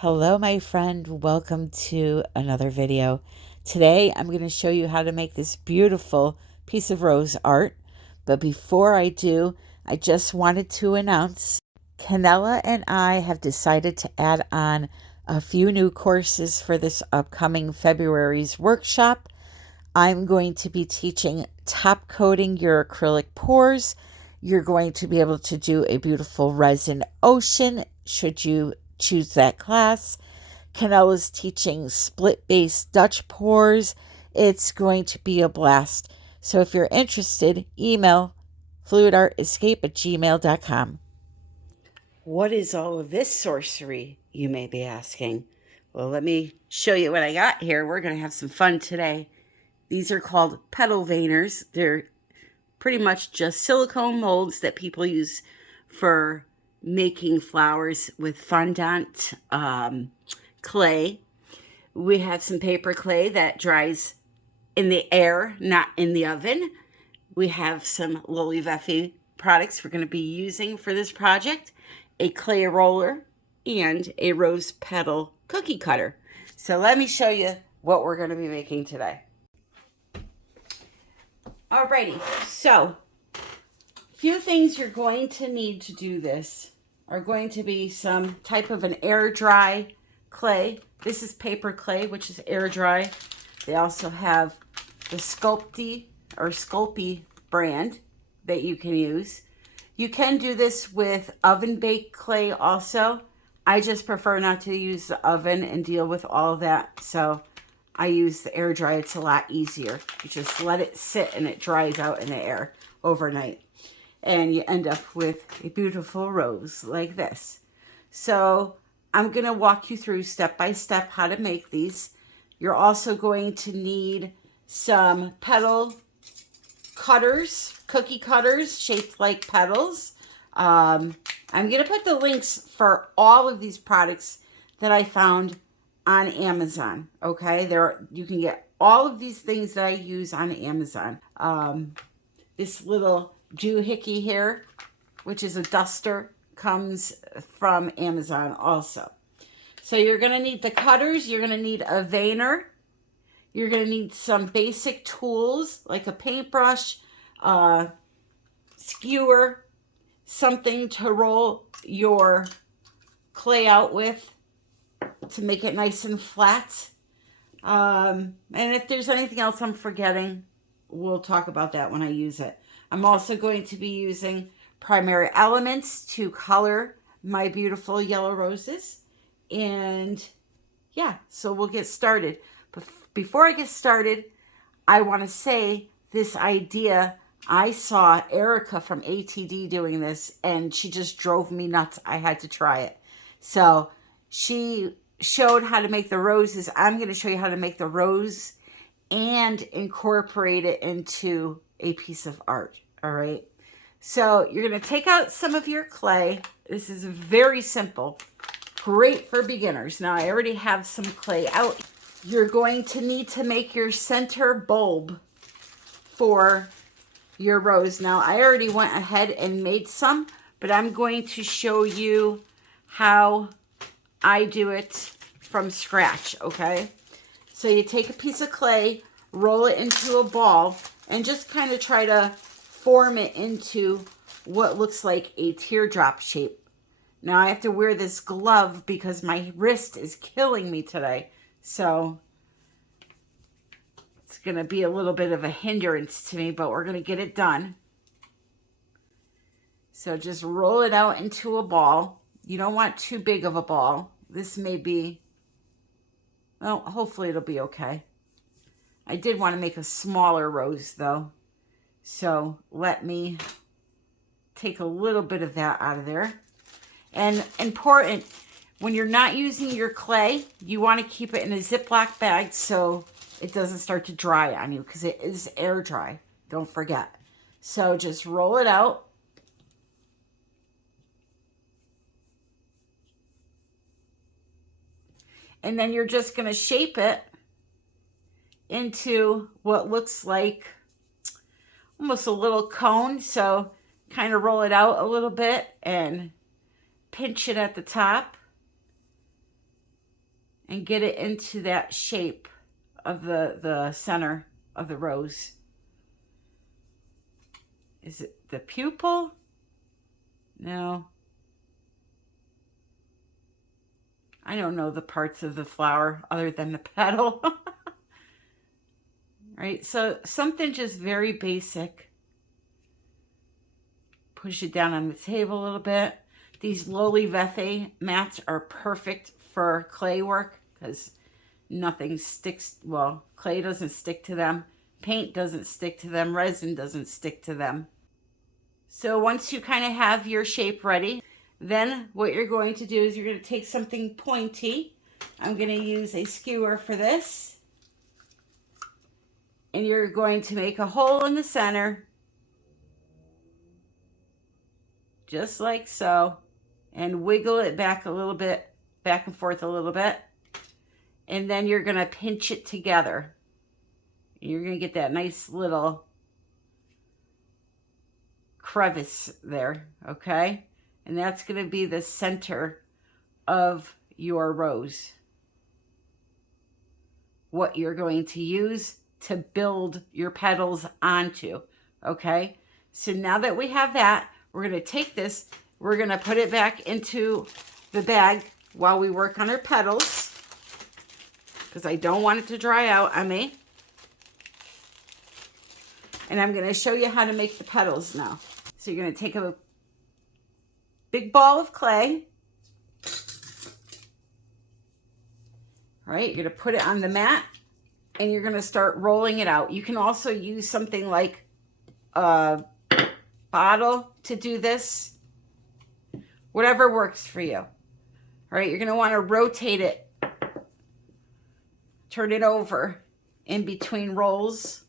Hello, my friend. Welcome to another video. Today, I'm going to show you how to make this beautiful piece of rose art. But before I do, I just wanted to announce Canella and I have decided to add on a few new courses for this upcoming February's workshop. I'm going to be teaching top coating your acrylic pours. You're going to be able to do a beautiful resin ocean should you choose that class. Canella's teaching split base Dutch pours. It's going to be a blast. So if you're interested, email fluidartescape@gmail.com. What is all of this sorcery, you may be asking? Well, let me show you what I got here. We're going to have some fun today. These are called Petal Veiners. They're pretty much just silicone molds that people use for making flowers with fondant clay. We have some paper clay that dries in the air, not in the oven. We have some Lily Veffy products we're going to be using for this project, a clay roller, and a rose petal cookie cutter. So let me show you what we're going to be making today. Alrighty, so a few things you're going to need to do this are going to be some type of an air dry clay. This is paper clay, which is air dry. They also have the Sculpey brand that you can use. You can do this with oven baked clay also. I just prefer not to use the oven and deal with all of that, so I use the air dry. It's a lot easier. You just let it sit and it dries out in the air overnight. And you end up with a beautiful rose like this. So I'm going to walk you through step by step how to make these. You're also going to need some petal cutters, cookie cutters shaped like petals. I'm going to put the links for all of these products that I found on Amazon. Okay, you can get all of these things that I use on Amazon. This little doohickey here, which is a duster, comes from Amazon also. So you're going to need the cutters. You're going to need a veiner. You're going to need some basic tools like a paintbrush, skewer, something to roll your clay out with to make it nice and flat. And if there's anything else I'm forgetting, we'll talk about that when I use it. I'm also going to be using primary elements to color my beautiful yellow roses. And yeah, so we'll get started. But before I get started, I want to say this idea. I saw Erika from ATD doing this, and she just drove me nuts. I had to try it. So she showed how to make the roses. I'm going to show you how to make the rose and incorporate it into a piece of art. All right. So you're going to take out some of your clay. This is very simple. Great for beginners. Now I already have some clay out. You're going to need to make your center bulb for your rose. Now I already went ahead and made some, but I'm going to show you how I do it from scratch, okay? So you take a piece of clay, roll it into a ball, and just kind of try to form it into what looks like a teardrop shape. Now I have to wear this glove because my wrist is killing me today. So it's going to be a little bit of a hindrance to me, but we're going to get it done. So just roll it out into a ball. You don't want too big of a ball. This may be, well, hopefully it'll be okay. I did want to make a smaller rose though. So let me take a little bit of that out of there. And important, when you're not using your clay, you want to keep it in a Ziploc bag so it doesn't start to dry on you, because it is air dry. Don't forget. So just roll it out. And then you're just going to shape it into what looks like almost a little cone. So kind of roll it out a little bit and pinch it at the top. and get it into that shape of the center of the rose. Is it the pupil? No. I don't know the parts of the flower other than the petal. Right, so something just very basic. Push it down on the table a little bit. These Loli Vethe mats are perfect for clay work because nothing sticks. Well, clay doesn't stick to them. Paint doesn't stick to them. Resin doesn't stick to them. So once you kind of have your shape ready, then what you're going to do is you're going to take something pointy. I'm going to use a skewer for this. And you're going to make a hole in the center. Just like so. And wiggle it back a little bit, back and forth a little bit. And then you're going to pinch it together. You're going to get that nice little crevice there, okay? And that's going to be the center of your rose. What you're going to use to build your petals onto, okay? So now that we have that, we're going to take this, we're going to put it back into the bag while we work on our petals, because I don't want it to dry out on me. And I'm going to show you how to make the petals now. So you're going to take a big ball of clay. All right, you're going to put it on the mat and you're going to start rolling it out. You can also use something like a bottle to do this. Whatever works for you. All right, you're going to want to rotate it. Turn it over in between rolls.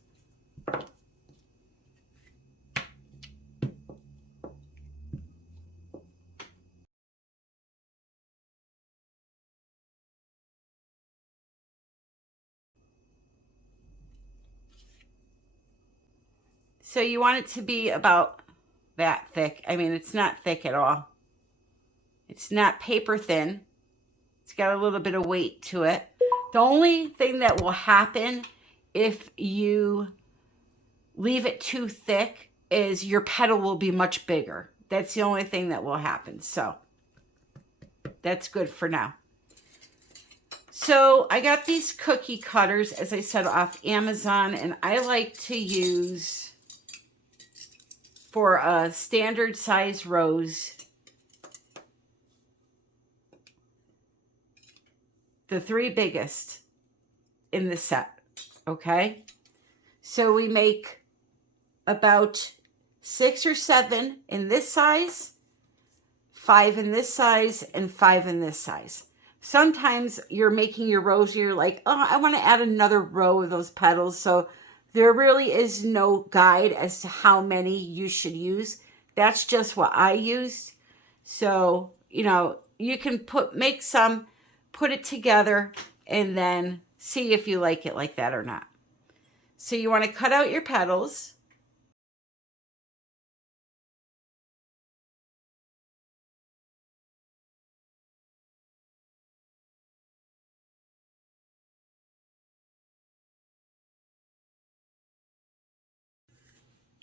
So you want it to be about that thick. I mean, it's not thick at all. It's not paper thin. It's got a little bit of weight to it. The only thing that will happen if you leave it too thick is your petal will be much bigger. That's the only thing that will happen. So that's good for now. So I got these cookie cutters, as I said, off Amazon, and I like to use, for a standard size rose, the 3 biggest in the set, okay? So we make about 6 or 7 in this size, 5 in this size, and 5 in this size. Sometimes you're making your rose, you're like, oh, I want to add another row of those petals. So there really is no guide as to how many you should use. That's just what I used. So, you know, you can make some, put it together, and then see if you like it like that or not. So you want to cut out your petals.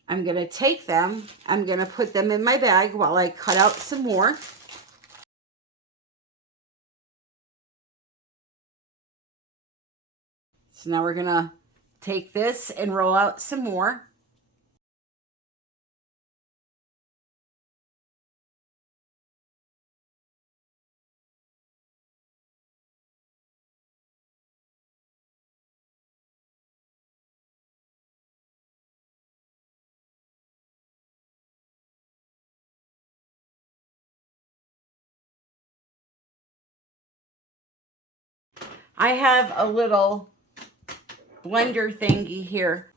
I'm going to take them, I'm going to put them in my bag while I cut out some more. So now we're going to take this and roll out some more. I have a little blender thingy here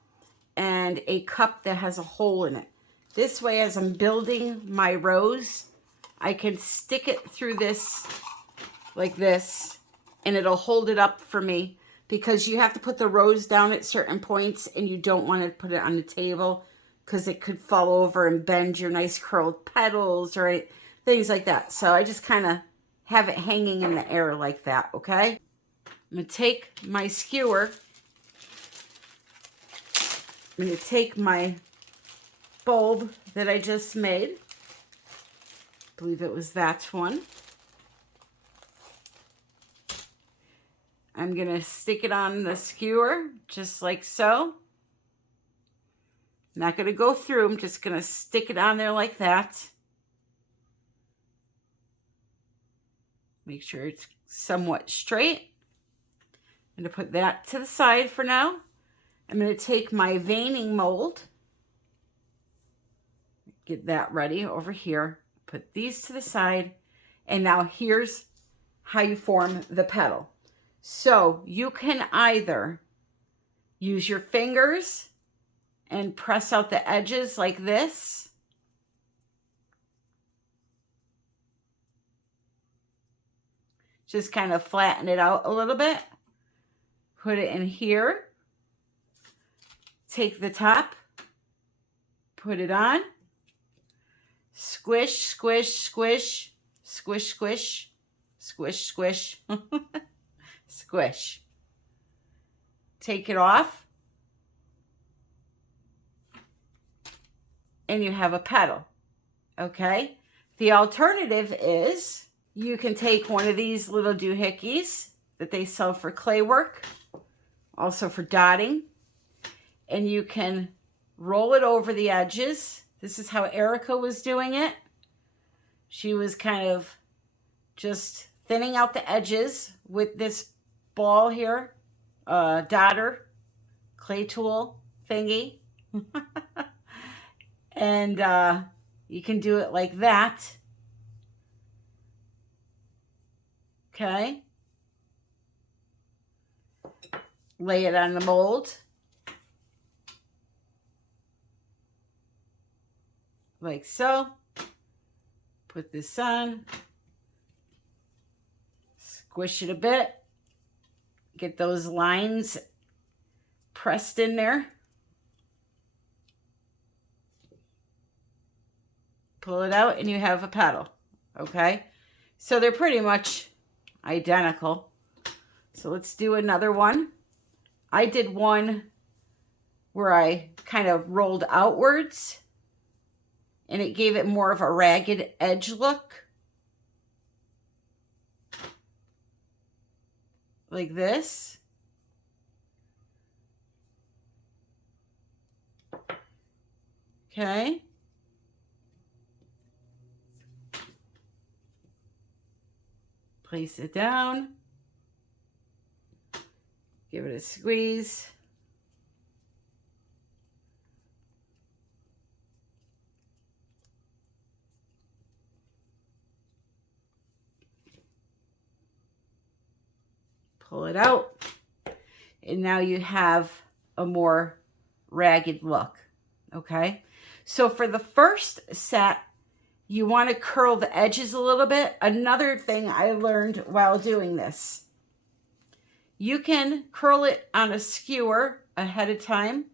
and a cup that has a hole in it. This way, as I'm building my rose, I can stick it through this like this, and it'll hold it up for me, because you have to put the rose down at certain points and you don't want to put it on the table because it could fall over and bend your nice curled petals or things like that. So I just kind of have it hanging in the air like that, okay? I'm going to take my skewer. I'm going to take my bulb that I just made. I believe it was that one. I'm going to stick it on the skewer just like so. I'm not going to go through. I'm just going to stick it on there like that. Make sure it's somewhat straight. I'm going to put that to the side for now. I'm going to take my veining mold. Get that ready over here. Put these to the side. And now here's how you form the petal. So you can either use your fingers and press out the edges like this. Just kind of flatten it out a little bit. Put it in here. Take the top. Put it on. Squish, squish, squish. Squish, squish. Squish, squish. Squish. Take it off. And you have a petal. Okay? The alternative is you can take one of these little doohickeys that they sell for clay work, also for dotting, and you can roll it over the edges. This is how Erika was doing it. She was kind of just thinning out the edges with this ball here, dotter, clay tool thingy. And you can do it like that. Okay. Lay it on the mold. Like so. Put this on. Squish it a bit. Get those lines pressed in there. Pull it out and you have a petal. Okay? So they're pretty much identical. So let's do another one. I did one where I kind of rolled outwards and it gave it more of a ragged edge look. Like this. Okay. Place it down. Give it a squeeze. Pull it out. And now you have a more ragged look. Okay? So for the first set, you want to curl the edges a little bit. Another thing I learned while doing this. You can curl it on a skewer ahead of time.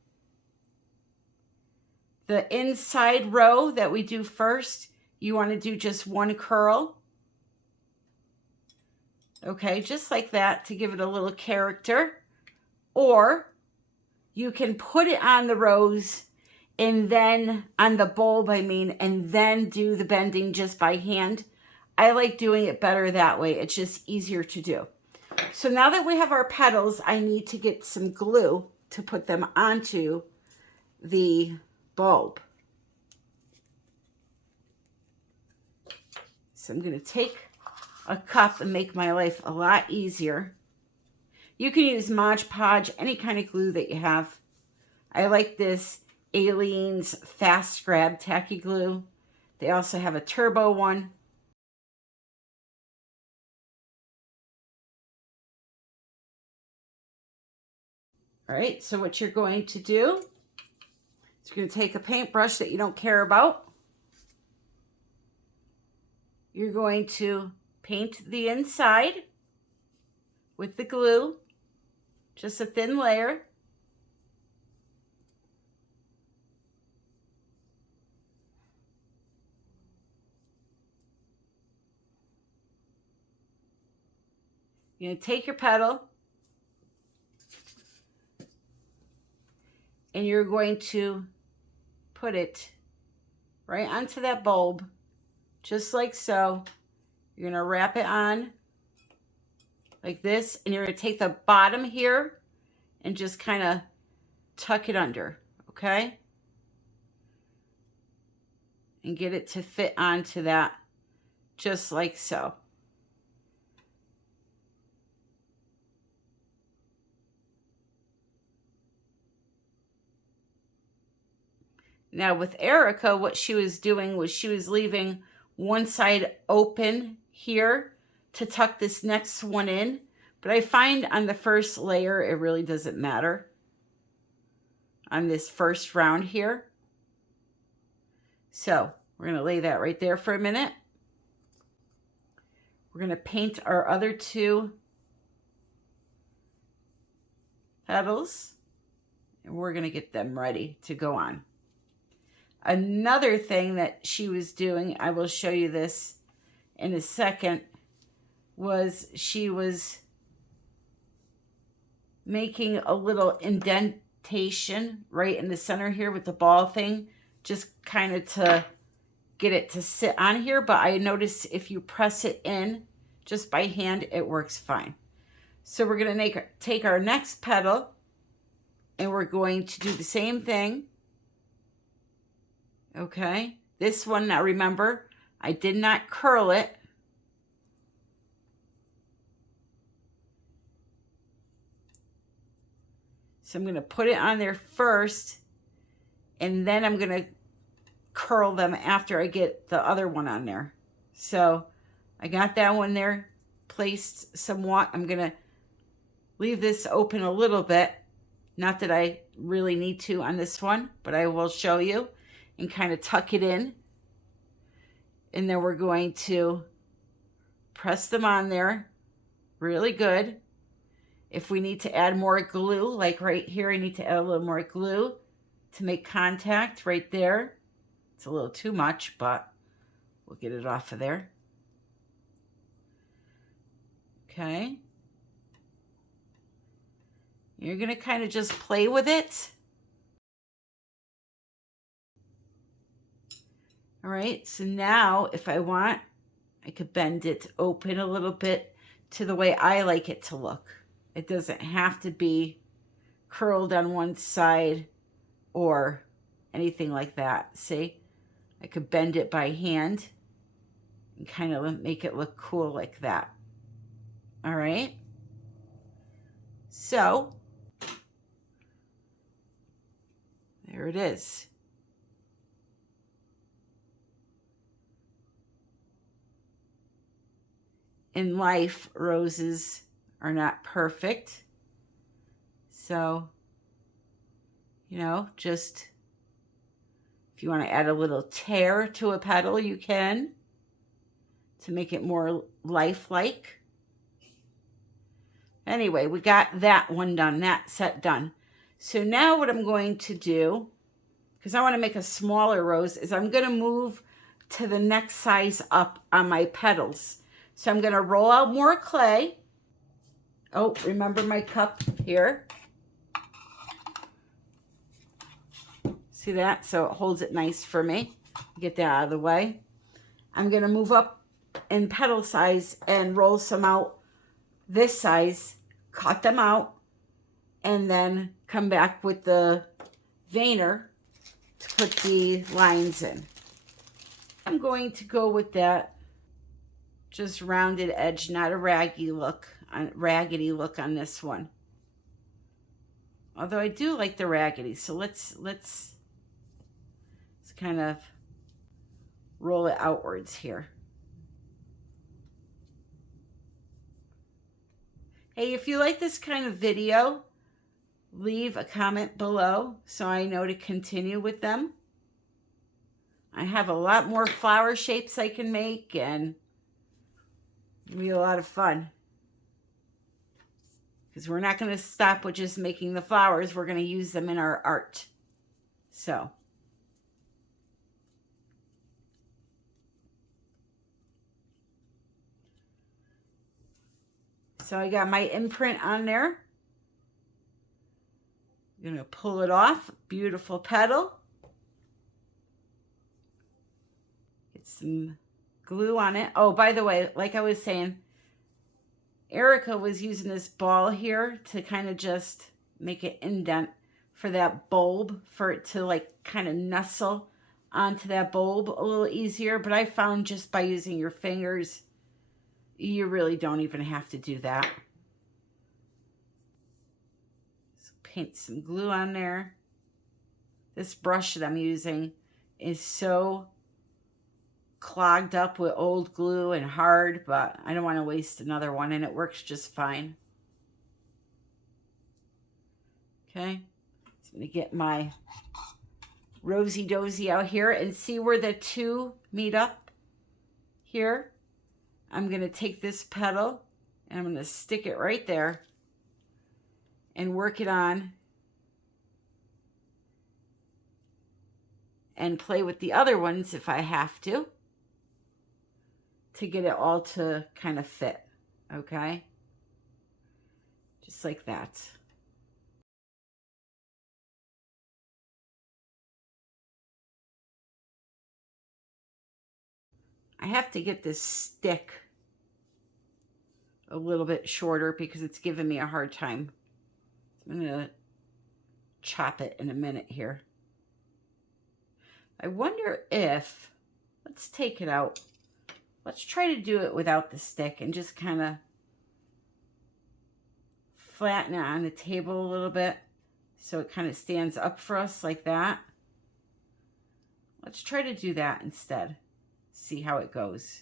The inside row that we do first, you want to do just one curl. Okay, just like that to give it a little character. Or you can put it on the rows and then on the bulb, and then do the bending just by hand. I like doing it better that way. It's just easier to do. So now that we have our petals, I need to get some glue to put them onto the bulb. So I'm going to take a cup and make my life a lot easier. You can use Mod Podge, any kind of glue that you have. I like this Aleene's Fast Grab Tacky Glue. They also have a turbo one. All right, so what you're going to do is you're going to take a paintbrush that you don't care about. You're going to paint the inside with the glue, just a thin layer. You're going to take your petal, and you're going to put it right onto that bulb, just like so. You're going to wrap it on like this, and you're going to take the bottom here and just kind of tuck it under, okay? And get it to fit onto that, just like so. Now with Erika, what she was doing was she was leaving one side open here to tuck this next one in. But I find on the first layer, it really doesn't matter. On this first round here. So we're going to lay that right there for a minute. We're going to paint our other two petals. And we're going to get them ready to go on. Another thing that she was doing, I will show you this in a second, was she was making a little indentation right in the center here with the ball thing, just kind of to get it to sit on here. But I noticed if you press it in just by hand, it works fine. So we're going to take our next petal and we're going to do the same thing. Okay, this one, now remember, I did not curl it. So I'm going to put it on there first, and then I'm going to curl them after I get the other one on there. So I got that one there placed somewhat. I'm going to leave this open a little bit. Not that I really need to on this one, but I will show you. And kind of tuck it in. And then we're going to press them on there really good. If we need to add more glue, like right here, I need to add a little more glue to make contact right there. It's a little too much, but we'll get it off of there. Okay. You're going to kind of just play with it. All right, so now if I want, I could bend it open a little bit to the way I like it to look. It doesn't have to be curled on one side or anything like that. See, I could bend it by hand and kind of make it look cool like that. All right, so there it is. In life, roses are not perfect. So, you know, just if you want to add a little tear to a petal, you can, to make it more lifelike. Anyway, we got that one done, that set done. So now what I'm going to do, because I want to make a smaller rose, is I'm going to move to the next size up on my petals. So I'm going to roll out more clay. Oh, remember my cup here. See that? So it holds it nice for me. Get that out of the way. I'm going to move up in petal size and roll some out this size, cut them out, and then come back with the veiner to put the lines in. I'm going to go with that just rounded edge, not a raggedy look on this one. Although I do like the raggedy, so let's kind of roll it outwards here. Hey, if you like this kind of video, leave a comment below so I know to continue with them. I have a lot more flower shapes I can make, and it'll be a lot of fun. Because we're not going to stop with just making the flowers. We're going to use them in our art. So I got my imprint on there. I'm going to pull it off. Beautiful petal. Get some glue on it. Oh, by the way, like I was saying, Erika was using this ball here to kind of just make an indent for that bulb, for it to like kind of nestle onto that bulb a little easier. But I found just by using your fingers, you really don't even have to do that. So paint some glue on there. This brush that I'm using is so clogged up with old glue and hard, but I don't want to waste another one, and it works just fine. Okay, so I'm going to get my Rosy Dozy out here and see where the two meet up here. I'm going to take this petal and I'm going to stick it right there and work it on and play with the other ones if I have to get it all to kind of fit, okay? Just like that. I have to get this stick a little bit shorter because it's giving me a hard time. I'm going to chop it in a minute here. I wonder if, let's take it out. Let's try to do it without the stick and just kind of flatten it on the table a little bit so it kind of stands up for us like that. Let's try to do that instead. See how it goes.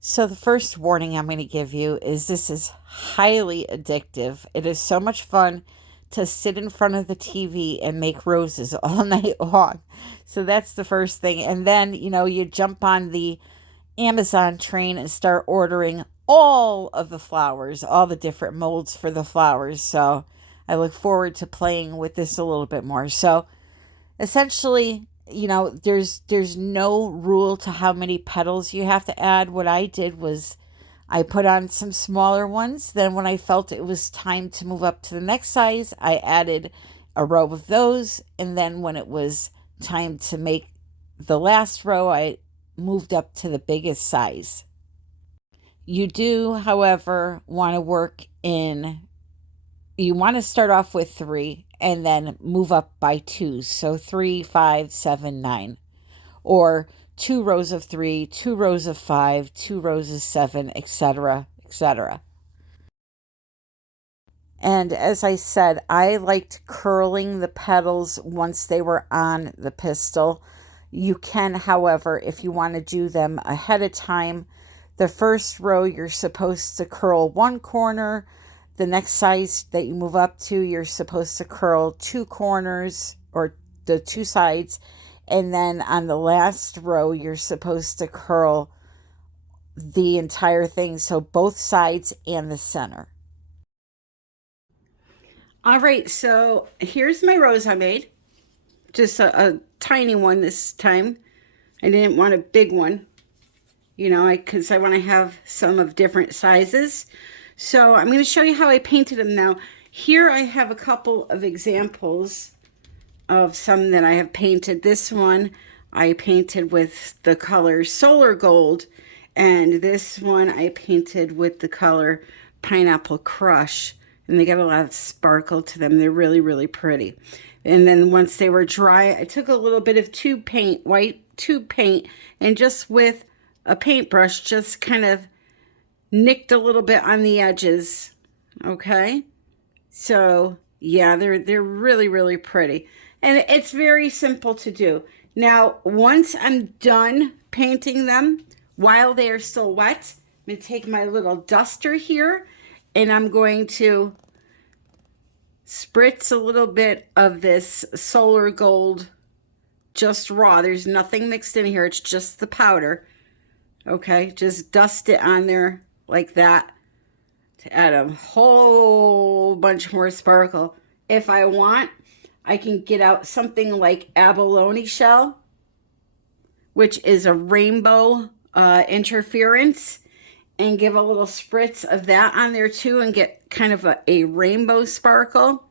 So the first warning I'm going to give you is this is highly addictive. It is so much fun to sit in front of the TV and make roses all night long. So that's the first thing. And then, you know, you jump on the Amazon train and start ordering all of the flowers, all the different molds for the flowers. So I look forward to playing with this a little bit more. So essentially, you know, there's no rule to how many petals you have to add. What I did was I put on some smaller ones. Then when I felt it was time to move up to the next size, I added a row of those. And then when it was time to make the last row, I moved up to the biggest size. You do, however, want to work in, you want to start off with 3 and then move up by 2. So 3, 5, 7, 9. Or 2 rows of 3, 2 rows of 5, 2 rows of 7, etc., etc. And as I said, I liked curling the petals once they were on the pistil. You can, however, if you want to do them ahead of time, the first row you're supposed to curl 1 corner. The next size that you move up to, you're supposed to curl 2 corners or the 2 sides. And then on the last row, you're supposed to curl the entire thing. So both sides and the center. All right, so here's my rose I made. Just a tiny one this time. I didn't want a big one, you know, because I want to have some of different sizes. So I'm going to show you how I painted them now. Here I have a couple of examples of some that I have painted. This one I painted with the color Solar Gold, and this one I painted with the color Pineapple Crush. And they got a lot of sparkle to them. They're really, really pretty. And then once they were dry, I took a little bit of tube paint, white tube paint, and just with a paintbrush, just kind of nicked a little bit on the edges. Okay. So yeah, they're really, really pretty. And it's very simple to do. Now, once I'm done painting them, while they are still wet, I'm going to take my little duster here and I'm going to spritz a little bit of this Solar Gold, just raw. There's nothing mixed in here. It's just the powder. Okay, just dust it on there like that to add a whole bunch more sparkle. If I want, I can get out something like abalone shell, which is a rainbow interference. and give a little spritz of that on there too and get kind of a rainbow sparkle.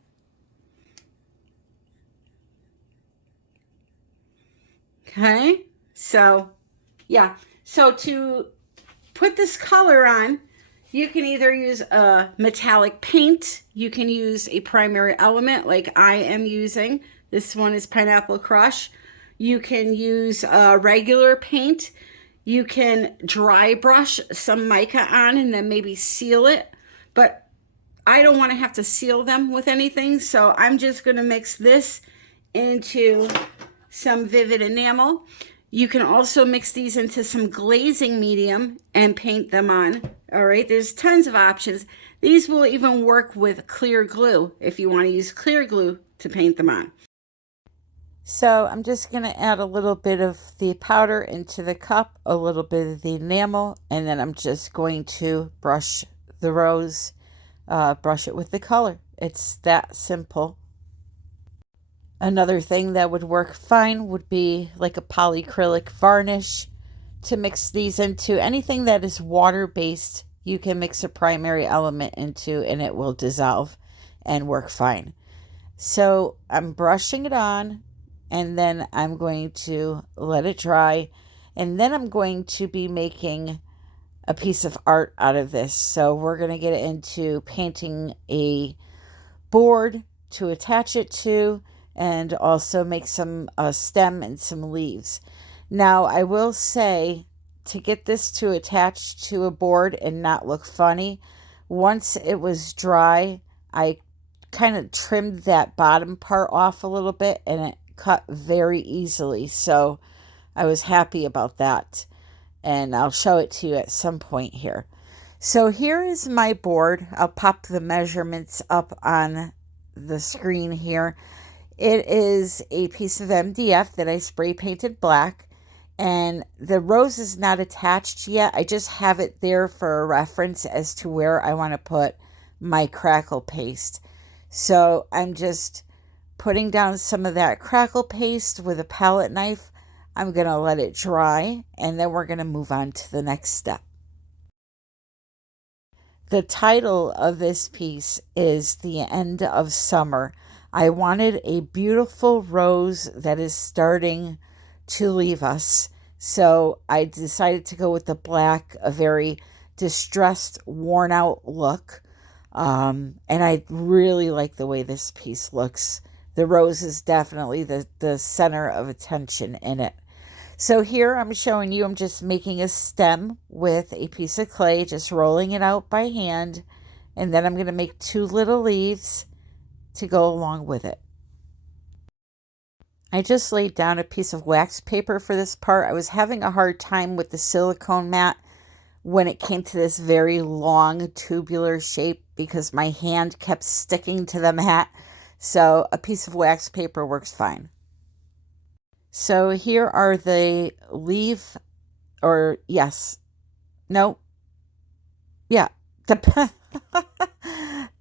Okay, so yeah, so to put this color on, you can either use a metallic paint, you can use a primary element like I am using. This one is Pineapple Crush. You can use a regular paint. You can dry brush some mica on and then maybe seal it. But I don't want to have to seal them with anything, so I'm just going to mix this into some vivid enamel. You can also mix these into some glazing medium and paint them on. All right, there's tons of options. These will even work with clear glue if you want to use clear glue to paint them on. So I'm just going to add a little bit of the powder into the cup, a little bit of the enamel, and then I'm just going to brush the rose, brush it with the color. It's that simple. Another thing that would work fine would be like a polyacrylic varnish to mix these into. Anything that is water-based, you can mix a primary element into and it will dissolve and work fine. So I'm brushing it on and then I'm going to let it dry. And then I'm going to be making a piece of art out of this. So we're going to get into painting a board to attach it to, and also make some stem and some leaves. Now, I will say, to get this to attach to a board and not look funny, once it was dry, I kind of trimmed that bottom part off a little bit, and it cut very easily. So I was happy about that, and I'll show it to you at some point here. So here is my board. I'll pop the measurements up on the screen here. It is a piece of MDF that I spray painted black, and the rose is not attached yet. I just have it there for a reference as to where I want to put my crackle paste. So I'm just putting down some of that crackle paste with a palette knife. I'm going to let it dry, and then we're going to move on to the next step. The title of this piece is The End of Summer. I wanted a beautiful rose that is starting to leave us. So I decided to go with the black, a very distressed, worn out look. And I really like the way this piece looks. The rose is definitely the center of attention in it. So here I'm showing you, I'm just making a stem with a piece of clay, just rolling it out by hand. And then I'm going to make 2 little leaves to go along with it. I just laid down a piece of wax paper for this part. I was having a hard time with the silicone mat when it came to this very long tubular shape because my hand kept sticking to the mat. So a piece of wax paper works fine. So here are the leaf, or yes, no, yeah, the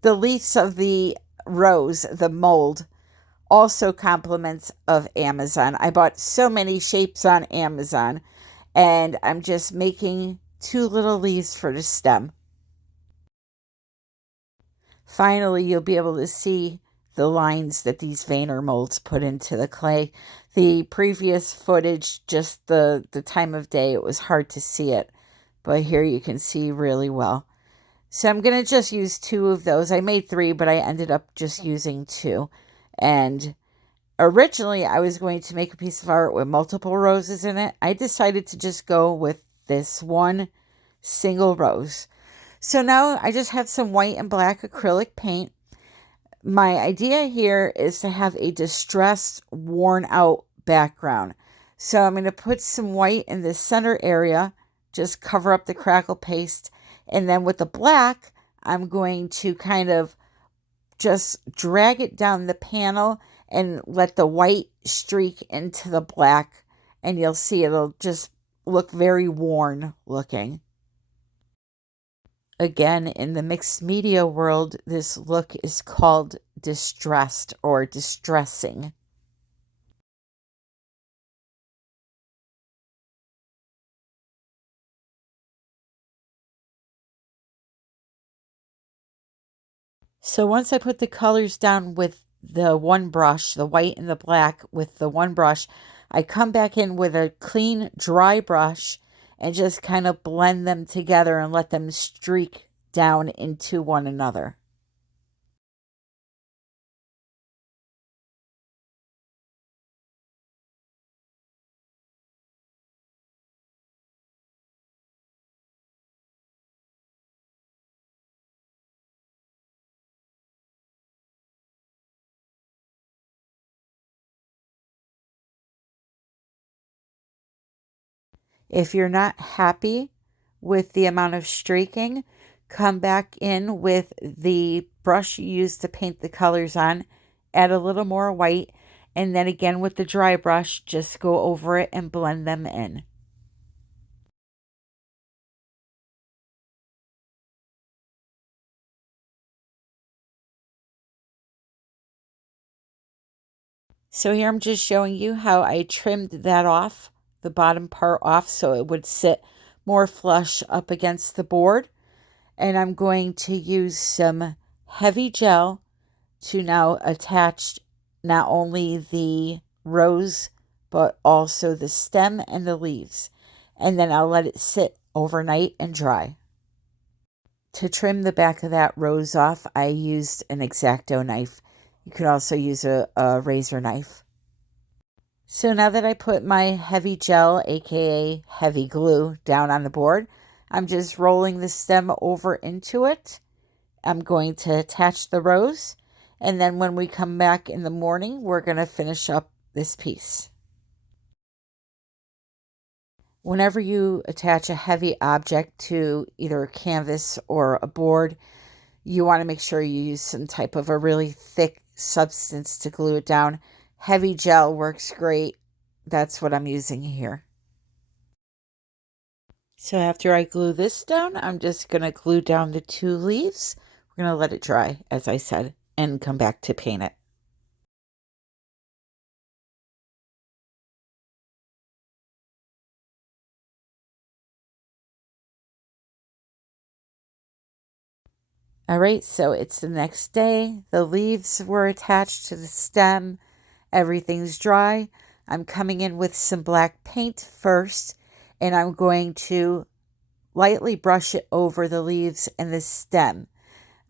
leaves of the rose, the mold, also compliments of Amazon. I bought so many shapes on Amazon, and I'm just making 2 little leaves for the stem. Finally, you'll be able to see the lines that these Veiner molds put into the clay. The previous footage, just the time of day, it was hard to see it, but here you can see really well. So I'm going to just use 2 of those. I made 3, but I ended up just using 2. And originally I was going to make a piece of art with multiple roses in it. I decided to just go with this one single rose. So now I just have some white and black acrylic paint. My idea here is to have a distressed, worn out background. So I'm going to put some white in the center area, just cover up the crackle paste. And then with the black, I'm going to kind of just drag it down the panel and let the white streak into the black. And you'll see it'll just look very worn looking. Again, in the mixed media world, this look is called distressed or distressing. So once I put the colors down with the one brush, the white and the black with the one brush, I come back in with a clean, dry brush and just kind of blend them together and let them streak down into one another. If you're not happy with the amount of streaking, come back in with the brush you used to paint the colors on, add a little more white, and then again with the dry brush, just go over it and blend them in. So here I'm just showing you how I trimmed that off, the bottom part off, so it would sit more flush up against the board. And I'm going to use some heavy gel to now attach not only the rose, but also the stem and the leaves. And then I'll let it sit overnight and dry. To trim the back of that rose off, I used an X-Acto knife. You could also use a razor knife. So now that I put my heavy gel, aka heavy glue, down on the board, I'm just rolling the stem over into it. I'm going to attach the rose, and then when we come back in the morning, we're going to finish up this piece. Whenever you attach a heavy object to either a canvas or a board, you want to make sure you use some type of a really thick substance to glue it down. Heavy gel works great. That's what I'm using here. So after I glue this down, I'm just going to glue down the two leaves. We're going to let it dry, as I said, and come back to paint it. All right, so it's the next day. The leaves were attached to the stem. Everything's dry. I'm coming in with some black paint first, and I'm going to lightly brush it over the leaves and the stem.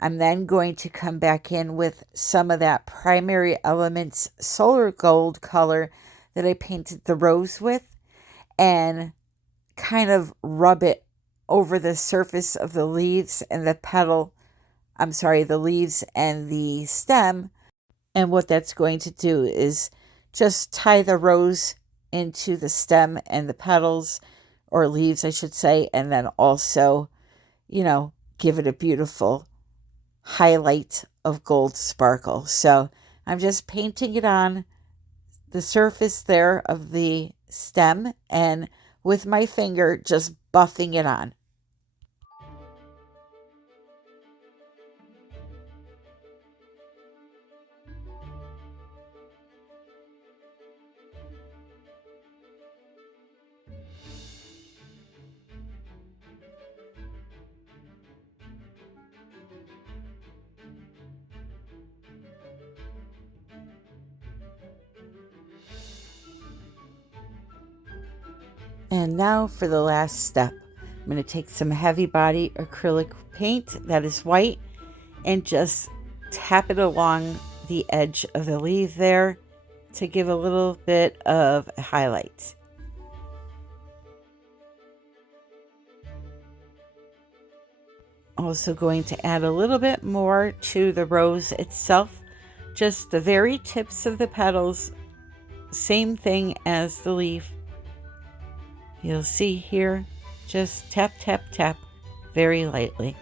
I'm then going to come back in with some of that Primary Elements Solar Gold color that I painted the rose with and kind of rub it over the surface of the leaves and the leaves and the stem. And what that's going to do is just tie the rose into the stem and the petals, or leaves, I should say, and then also, give it a beautiful highlight of gold sparkle. So I'm just painting it on the surface there of the stem and with my finger just buffing it on. And now for the last step. I'm going to take some heavy body acrylic paint that is white and just tap it along the edge of the leaf there to give a little bit of a highlight. Also going to add a little bit more to the rose itself, just the very tips of the petals, same thing as the leaf. You'll see here, just tap, tap, tap, very lightly.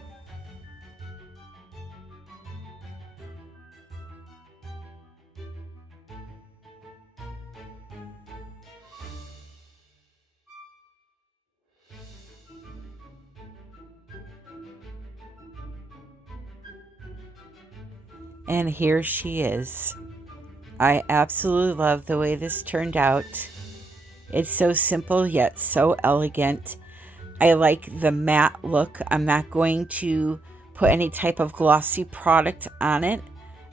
And here she is. I absolutely love the way this turned out. It's so simple yet so elegant. I like the matte look. I'm not going to put any type of glossy product on it.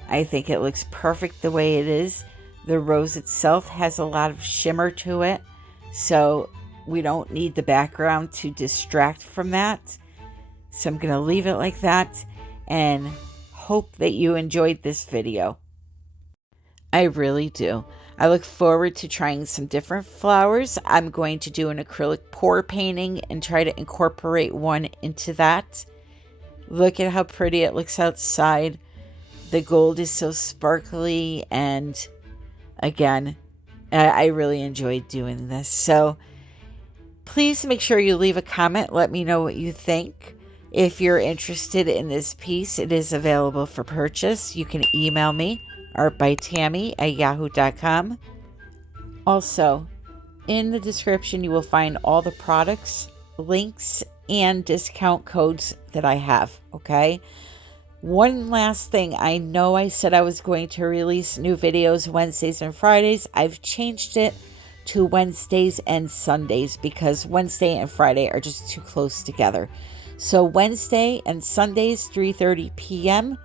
I think it looks perfect the way it is. The rose itself has a lot of shimmer to it, so we don't need the background to distract from that. So I'm going to leave it like that and hope that you enjoyed this video. I really do. I look forward to trying some different flowers. I'm going to do an acrylic pour painting and try to incorporate one into that. Look at how pretty it looks outside. The gold is so sparkly, and again, I really enjoyed doing this. So please make sure you leave a comment. Let me know what you think. If you're interested in this piece, it is available for purchase. You can email me, artbytammy@yahoo.com. Also, in the description, you will find all the products, links, and discount codes that I have, okay? One last thing. I know I said I was going to release new videos Wednesdays and Fridays. I've changed it to Wednesdays and Sundays because Wednesday and Friday are just too close together. So Wednesday and Sundays, 3:30 p.m.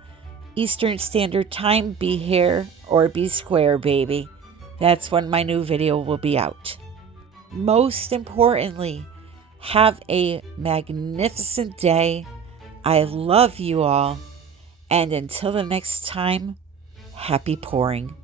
Eastern Standard Time. Be here or be square, baby. That's when my new video will be out. Most importantly, have a magnificent day. I love you all. And until the next time, happy pouring.